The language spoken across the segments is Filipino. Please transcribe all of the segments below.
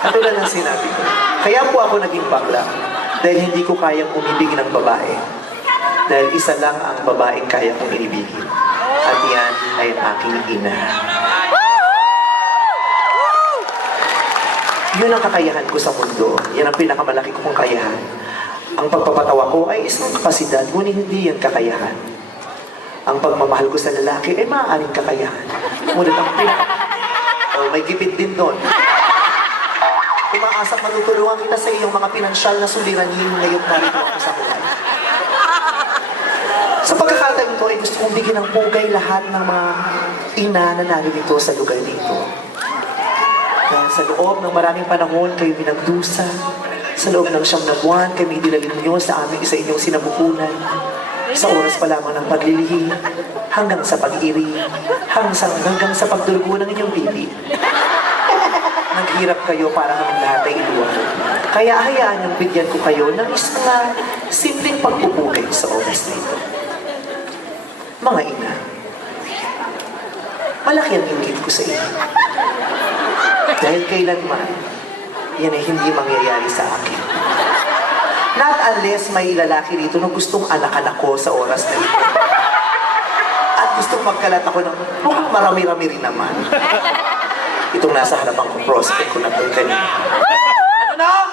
Katulad ng sinabi ko. Kaya po ako naging bakla. Dahil hindi ko kayang umibig ng babae. Dahil isa lang ang babaeng kaya kong inibigin. At yan ay ang aking ina. Yun ang kakayahan ko sa mundo. Yan ang pinakamalaki kong kakayahan. Ang pagpapatawa ko ay isang kapasidad, ngunit hindi yan kakayahan. Ang pagmamahal ko sa lalaki ay maaaring kakayahan. Ngunit ang may gipit din doon. Umaasang matutulungan kita sa iyong mga pinansyal na suliranin ngayon narito ako sa buhay. Sa pagkakataon ito ay gusto kong bigyan ng pugay lahat ng mga ina na narito sa lugar dito. Dahil sa loob ng maraming panahon kayo pinagdusa, sa loob ng 9 na buwan kami dinalin niyo sa aming isa inyong sinabukunan, sa oras pa lamang ng paglilihi, hanggang sa pag-iri, hanggang sa pagdurgo ng inyong bibi. Naghirap kayo para kaming lahat ay iluwan. Kaya hayaan niyong bigyan ko kayo ng isang simpleng pagpupugay sa oras na ito. Mga ina, malaki ang inggit ko sa inyo. Dahil kailanman, yan ay hindi mangyayari sa akin. Not unless may lalaki rito na gustong anak-anak ko sa oras na ito. At gustong magkalat ako ng mukhang marami-rami rin naman. Itong nasa harapan ko, prospect ko na ito kanina. Ano na?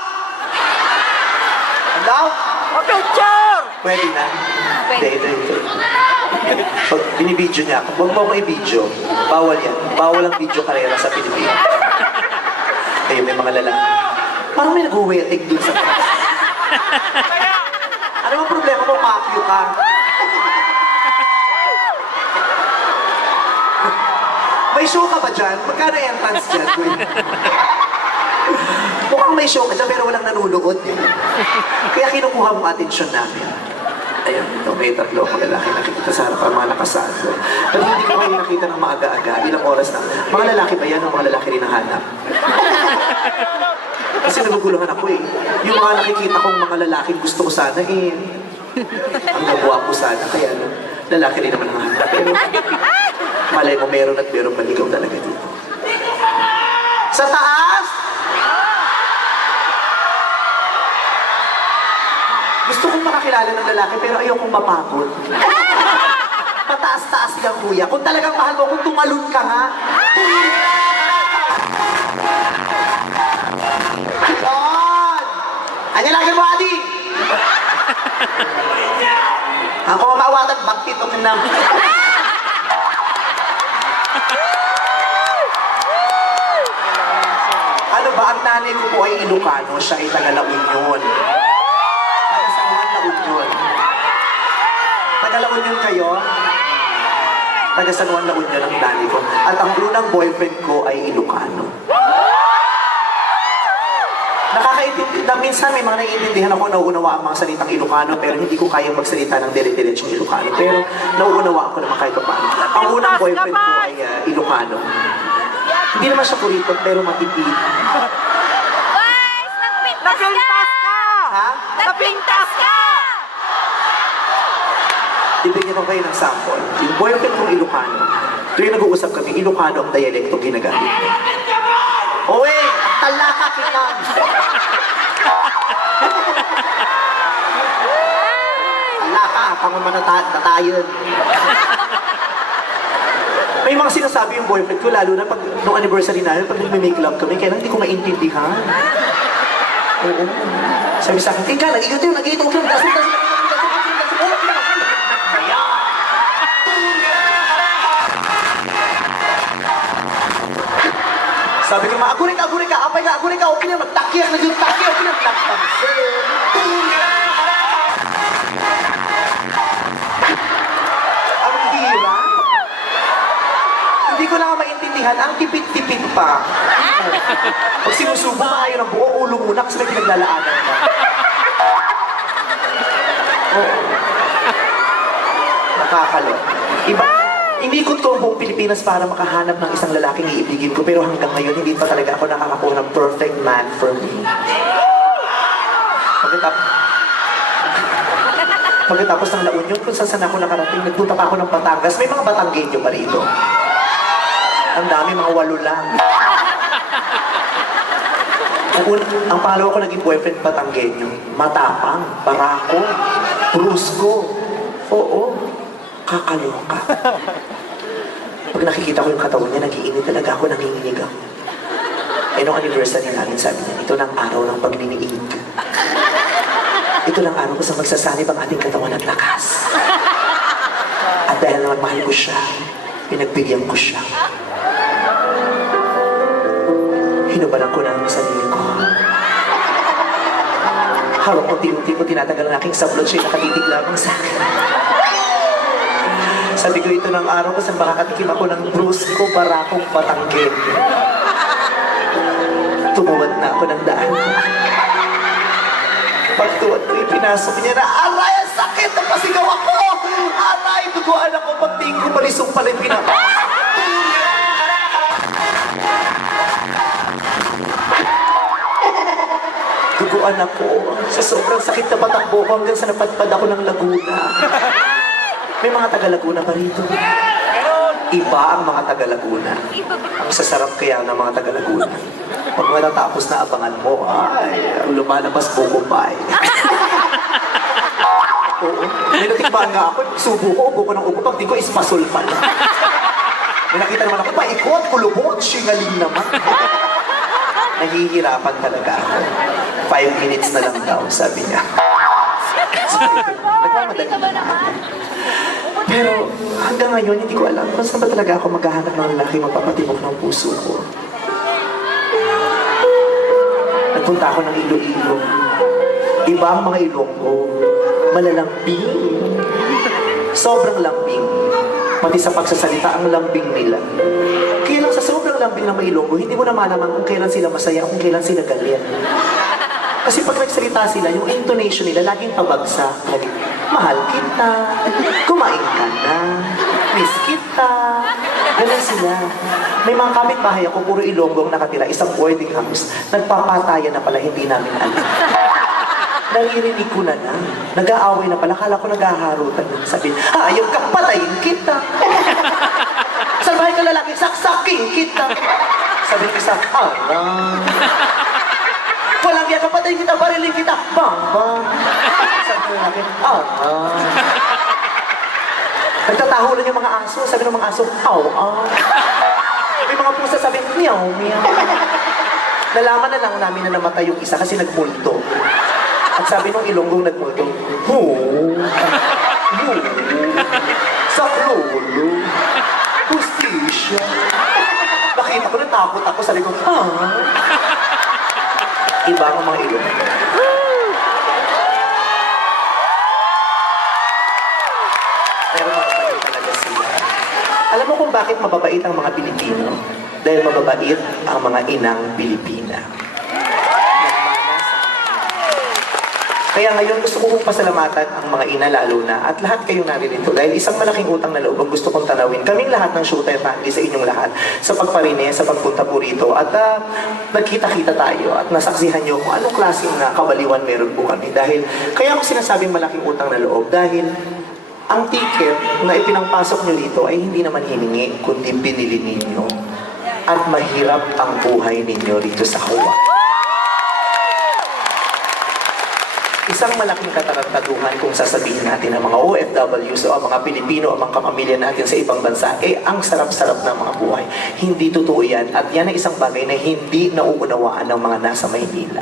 Ano? Picture! Pwede na? Pwede. Pag binibidyo niya ako, huwag mo akong i-video. Bawal yan. Bawal ang video karera sa Pilipinas. Kayo may mga lalaki. Parang may nag-wedding dun sa taas. Ano ang problema mo? Makyo ka. May show ka ba dyan? Magkano entrance dyan? Mukhang may show ka dyan pero walang nanunood. Kaya kinukuha mo atensyon namin. Ayun, ito may 3 akong lalaki nakikita sa harapan mga nakasado. Pero hindi ko kayo nakita ng maaga-aga. Ilang oras na. Mga lalaki ba yan o mga lalaki rin ang hanap? Kasi naguguluhan ako eh. Yung mga nakikita kong mga lalaki gusto ko sana eh. Ang gawa ko sana. Kaya lalaki rin naman ang hanap. Pero malay mo meron at meron maligaw talaga dito. Sa taas! Gusto kong makakilala ng lalaki pero ayokong mapagod. Pataas-taas ka, kuya. Kung talagang mahal mo, kung tumalon ka nga. Ayun! Anya lagi mo, Adi? Ako mamawatan, bakit ito na. Ano ba, ang nanay ko po ay Ilocano, siya ay taga-La Union. Taga-La Union kayo? Taga-San Juan, La Union ang nanay ko. At ang unang boyfriend ko ay Ilocano. Nakakaintindi na minsan may mga naiintindihan ako, nauunawa ang mga salitang Ilocano, pero hindi ko kayang magsalita ng dire-diretsong Ilocano. Pero nauunawa ako naman kahit pa paano. Ang unang boyfriend ko ay Ilocano. Hindi naman siya kuripot, pero matipid. Guys, nagpintas ka! Ha? Nagpintas ka! Ibigyan ko kayo ng sample. Yung boyfriend kong Ilocano, tuwing nag-uusap kami, Ilocano ang dialekto ginagamit. Owe! Talaka kita! Talaka! Pangon man natayon. May mga sinasabi yung boyfriend ko, lalo na pag nung anniversary namin, pag nag-make love kami, kaya hindi ko maintindihan. Oo. Sabi sa akin, ika, nag-igot yun, nag-igot yun, sabi ko, aguri ka, apay ka, okay na, magtakya, nag-takya, okay na, ang hira. Hindi ko na maintindihan, ang tipid-tipid pa. Pag sinusubo ka kayo ng buong ulo muna kasi may pinaglalaanan ka. Oo. Nakakalo. Iba. Inikot ko ang buong Pilipinas para makahanap ng isang lalaking iibigin ko, pero hanggang ngayon hindi pa talaga ako nakakakuha ng perfect man for me. Pagkatapos ng La Union, kung saan ako nakarating, nagpunta pa ako ng Batangas. May mga Batanggenyo pa rito. Ang dami, mga 8 lang. Ang pangalawa ko naging boyfriend Batanggenyo. Matapang, barako, brusko. Oo, kakaloka. Pag nakikita ko yung katawan niya, nag-iinit talaga ako, nanginginig ako. Eh, nung anniversary namin, sabi niya, ito ng araw ng pagliliig. Ito ng araw ko sa magsasanib ang ating katawan at lakas. At dahil naman mahal ko siya, pinagbigyan ko siya. Hinubalan ko na ang sarili ko. Habang unti-unti ko tinatagal ang aking sablot, siya nakatitig lamang sa akin. Sabi ko, ito ng araw ko sa makakatikim ako ng brusko, barakong Batanggen. Tumuwad na ako ng daan. Pagtuwad ko, ipinasok niya na, aray, ang sakit! Napasigaw ako! Aray, duguan ako. Pagtingin ko, balisong pala yung pinapasok. Duguan ako. Sa sobrang sakit na patakbo ko hanggang sa napadpad ako ng Laguna. May mga taga-Laguna pa rito. Iba ang mga taga-Laguna. Ang sasarap kaya ng mga taga-Laguna. Pag matatapos na abangan mo, ay, ang lumalabas buko pie. Oo. May natikbahan nga ako, subo ko, ubo ko ng ubo, pag di ko ispasol pa na. May nakita naman ako, paikot, kulubot, singaling naman. Nahihirapan talaga ako. 5 minutes na lang daw, sabi niya. Nagmamadali na ako. Pero hanggang ngayon, hindi ko alam kung saan ba talaga ako maghahanap ng lalaki magpapatibok ng puso ko. Nagpunta ako ng Iloilo. Iba ang mga Ilonggo. Malalambing. Sobrang lambing. Pati sa pagsasalita, ang lambing nila. Kaya lang sa sobrang lambing ng mga Ilonggo, hindi mo na malaman kung kailan sila masaya, kung kailan sila galit. Kasi pag nagsalita sila, yung intonation nila laging pabagsak. Laging, mahal kita, kumain ka na, miss kita. Ganun sila. May mga kapitbahay ako, puro Ilonggong nakatira, isang boarding house. Nagpapatayan na pala, hindi namin alam. Naririnig ko na na. Nag-aaway na pala, kala ko nag-aharutan na. Sabi, ayaw ka, patayin kita. Salbahay ka lalaki, saksakin kita. Sabi ng isa, walang kaya kapatay kita, barilin kita. Bang, bang. Sabi ko namin, nagtatahulan yung mga aso. Sabi ng mga aso, May mga pusa sabi, meow, meow. Nalaman na lang namin na namatay yung isa kasi nagmulto. At sabi nung Ilonggong nagmulto, saklolo, hustisya. Nakita ko, natakot ako. Sabi ko, iba ang mga Ilonggo. Pero mababait talaga sila. Alam mo kung bakit mababait ang mga Pilipino? Dahil mababait ang mga inang Pilipina. Nagmana sa kaya ngayon gusto ko kong pasalamatan ang mga ina lalo na at lahat kayong naririto dahil isang malaking utang na loob ang gusto kong tanawin kaming lahat ng Showtime family sa inyong lahat sa pagparine, sa pagpunta po rito at nagkita-kita tayo at nasaksihan nyo kung anong klaseng kabaliwan meron po kami dahil kaya ako sinasabing malaking utang na loob dahil ang ticket na ipinangpasok nyo dito ay hindi naman hiningi kundi binili ninyo at mahirap ang buhay ninyo rito sa Hawaii. Isang malaking katarantaduhan kung sasabihin natin ng mga OFWs o ang mga Pilipino o mga kapamilya natin sa ibang bansa, ang sarap-sarap ng mga buhay. Hindi totoo yan. At yan ay isang bagay na hindi nauunawaan ng mga nasa Maynila.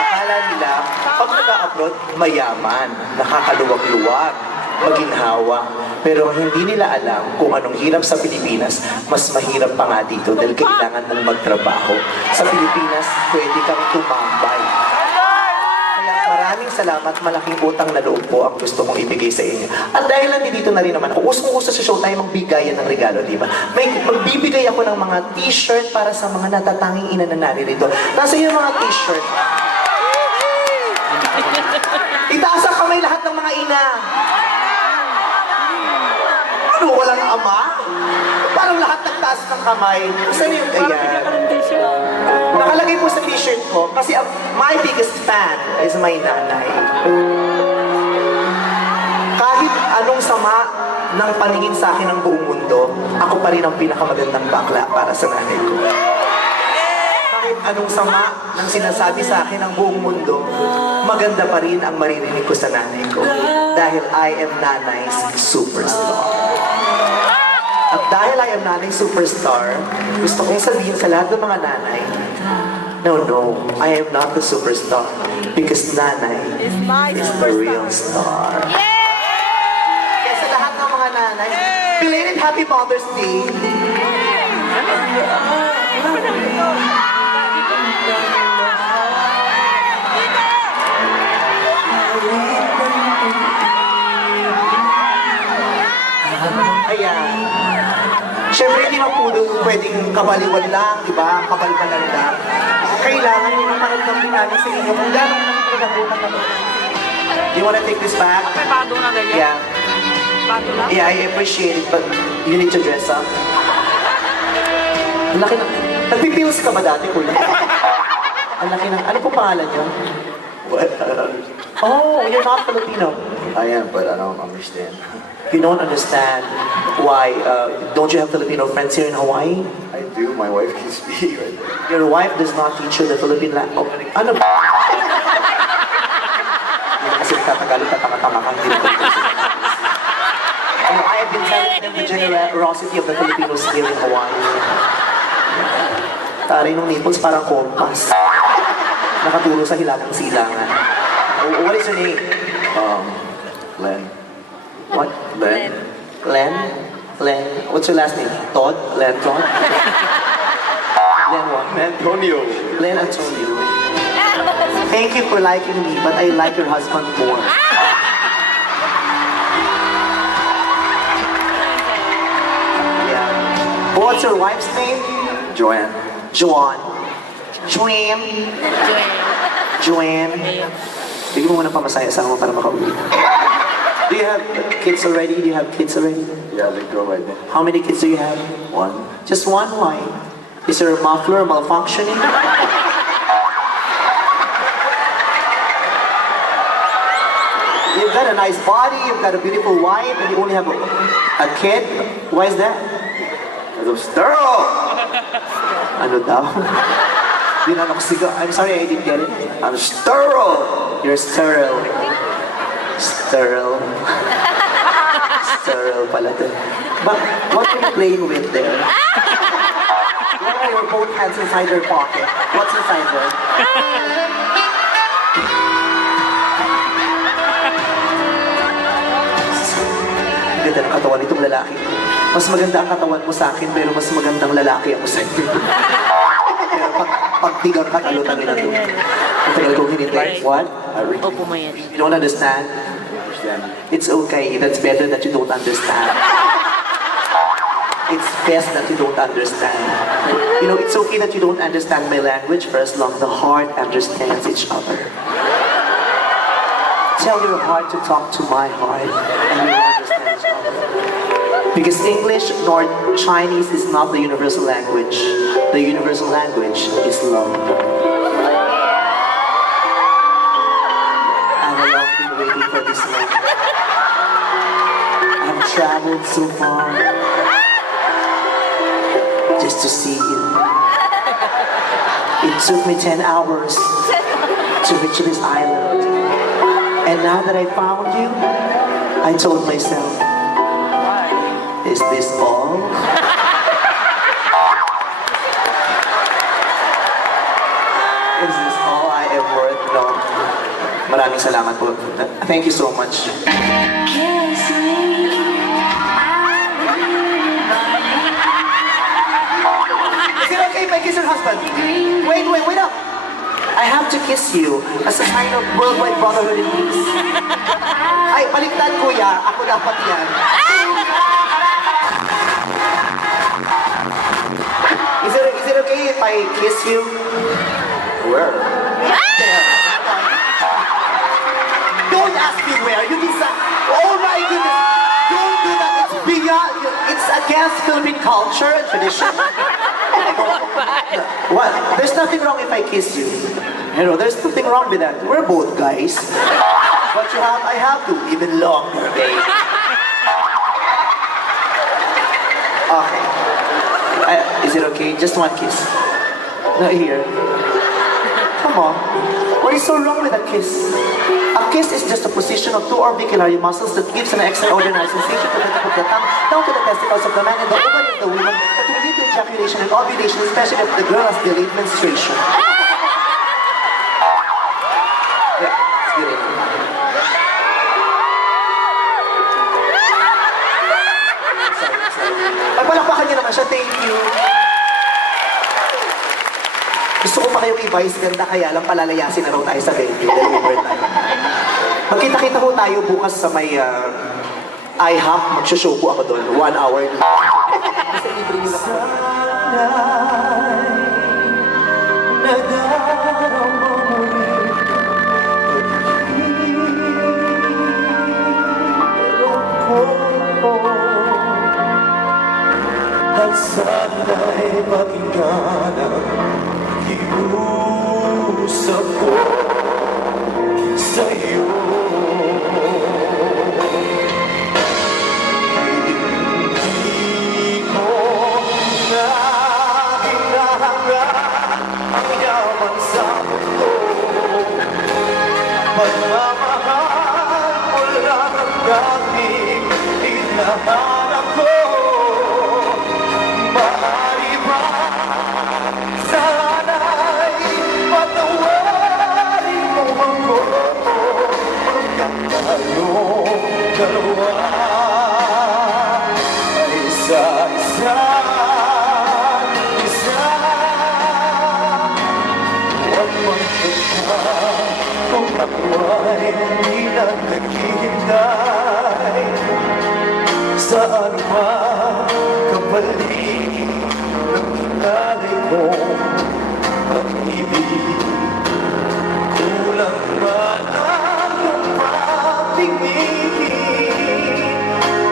Akala nila, pag nag-abroad, mayaman, nakakaluwag-luwag, maginhawa. Pero hindi nila alam kung anong hirap sa Pilipinas, mas mahirap pa nga dito dahil kailangan mong magtrabaho. Sa Pilipinas, pwede kang tumambay. Maraming salamat, malaking utang na loob po ang gusto kong ibigay sa inyo. At dahil nandito na rin naman ako, usong-uso sa Showtime ang bigayan ng regalo, di ba? Magbibigay ako ng mga t-shirt para sa mga natatanging ina na naririto. Nasa iyo mga t-shirt. Itaas ang kamay lahat ng mga ina. Ano, walang ama? Parang lahat nagtaas ng kamay. Saan yung kaya? Nakalagay po sa t-shirt ko kasi my biggest fan is my nanay. Kahit anong sama ng paningin sa akin ng buong mundo, ako pa rin ang pinakamagandang bakla para sa nanay ko. kahit anong sama ng sinasabi sa akin ng buong mundo, maganda pa rin ang maririnig ko sa nanay ko. Dahil I am nanay's superstar. At dahil I am nanay's superstar, gusto kong sabihin sa lahat ng mga nanay, no, I am not the superstar. Because nanay is the real star. Kaya sa lahat ng mga nanay, belated Happy Mother's Day. Ayan. Siyempre, hindi naman po pwedeng kabaliwan lang, di ba? Kabalbalan lang. Kailangan yung maparamdam din namin sa inyo kung gano'n naman pinabutan kami. Do you wanna take this back? May bago na ganyan? Yeah. Bago na? Yeah, I appreciate it, but you need to dress up. Ang laki na... Nagpipils ka ba dati, kuya? Ang laki na... Ano pong pangalan niyo? What? Oh, you're not Filipino. I am, but I don't understand. You don't understand why, don't you have Filipino friends here in Hawaii? I do. My wife can speak right there. Your wife does not teach you the Philippine language. Oh, ano ba? Hindi kasi tatagalog ka, tanga-tanga ka. Hindi ko I have been telling them the generosity of the Filipinos here in Hawaii. Taray ng nipples parang kompas. Nakaturo sa hilagang silangan. What is your name? Len. What? Len. Len? Len? What's your last name? Todd? Len Todd? Len what? Antonio. Len Antonio. Thank you for liking me, but I like your husband more. Yeah. What's your wife's name? Joanne. Joanne. Joanne. Joanne. Bigyan mo muna pamasaya sa mo para makauwi. Do you have kids already? Do you have kids already? Yeah, they go right there. How many kids do you have? One. Just one? Why? Is your muffler malfunctioning? You've got a nice body, you've got a beautiful wife, and you only have a kid? Why is that? Because I'm sterile. Ano daw? Yun ang nakusiga. I'm sorry, I didn't get it. I'm sterile. You're sterile. Sterile. Sterile pala to. But what are you playing with there? Why are your both hands inside your pocket? What's inside there? Ang ganda ng katawan nitong lalaki. Mas maganda ang katawan mo sa akin, pero mas magandang lalaki ako sa iyo. Pero pag tigang ka, talo-talo na doon. Ang tagal kong hinintay. What? Opo mo yan. You don't understand? Understand? It's okay. That's better that you don't understand. It's best that you don't understand. You know, it's okay that you don't understand my language for as long the heart understands each other. Tell your heart to talk to my heart and we will understand each other. Because English nor Chinese is not the universal language. The universal language is love. And I love been waiting for this moment. I've traveled so far just to see you. It took me 10 hours to reach this island. And now that I found you, I told myself, is this all? Is this all I am worth? No. Maraming salamat po. Thank you so much. Is it okay if I kiss your husband? Wait up. I have to kiss you as a sign of worldwide brotherhood and peace. Ay, baliktad kuya. Ako dapat yan. Is it okay if I kiss you? Where? Don't ask me where. You decide. Oh my goodness. Don't do that. It's beyond. It's against Philippine culture and tradition. What? There's nothing wrong if I kiss you. You know, there's nothing wrong with that. We're both guys. But I have to even longer, babe. Okay. Is it okay? Just one kiss. Not here. Come on. What is so wrong with a kiss? A kiss is just a position of two orbicularis muscles that gives an extraordinary sensation to the tip of the tongue down to the testicles of the man and the ovary of the woman that will lead to ejaculation and ovulation, especially if the girl has delayed menstruation. Yeah, let's get it. Ay, palakpakan niyo naman siya. Thank you. Gusto ko pa kayong i-vice ganda, kaya lang palalayasin na raw tayo sa venue. Deliver tayo. Magkita-kita ho tayo bukas sa may IHOP. Magsho-show po ako doon. 1 hour. Basta libre nila ko. At sana'y pakinggan ang iusap ko sa'yo. Hindi ko na hinahangad ang yaman sa mundo. Pagmamahal mo lang ang daming hinahanap ko. Maaari ba sana'y patawarin mo ako hanggang tayong dalawa ay isa-isa. Huwag magkita kung ako'y hindi na naghihintay saan man kapalit ng kinalay mo pag-ibig. Kulang man ang iyong pagtingin,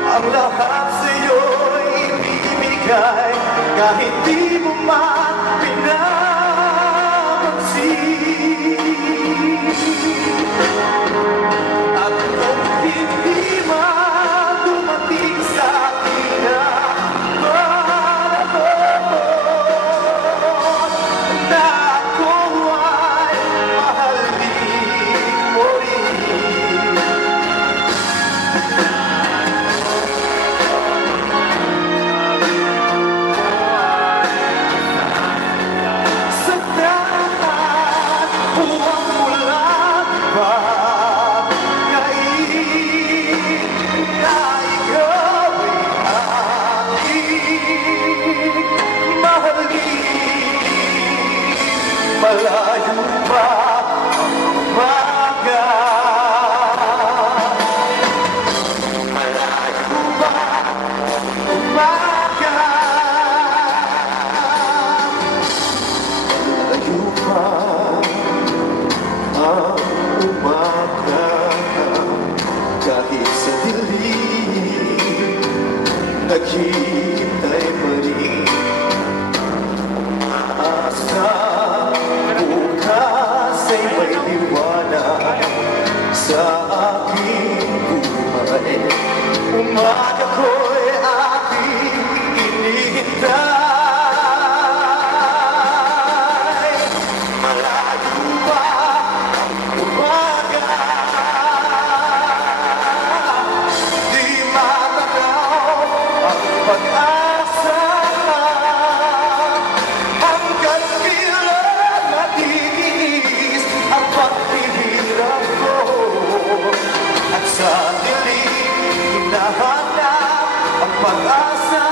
ang lahat sa'yo'y ibibigay kahit di mo man pinapansin. At kung hindi man dumating sa akin na panahon na ako ay mahalin mo rin. Sa dapat buwang mula ba ngayon na ikaw ay aking mahalin? Malayo pa umaga, malayo pa umaga, malayo pa ang umaga, kahit sa dilim naghihintay pa rin. Asa bukas ay may liwanag sa aking buhay. Umaga ko'y aking inihintay. Malayo pa umaga, di matanaw ang pag-asa. Hanggang kailan matitiis ang paghihirap ko, at sa dilim hinahanap ang pag-asa.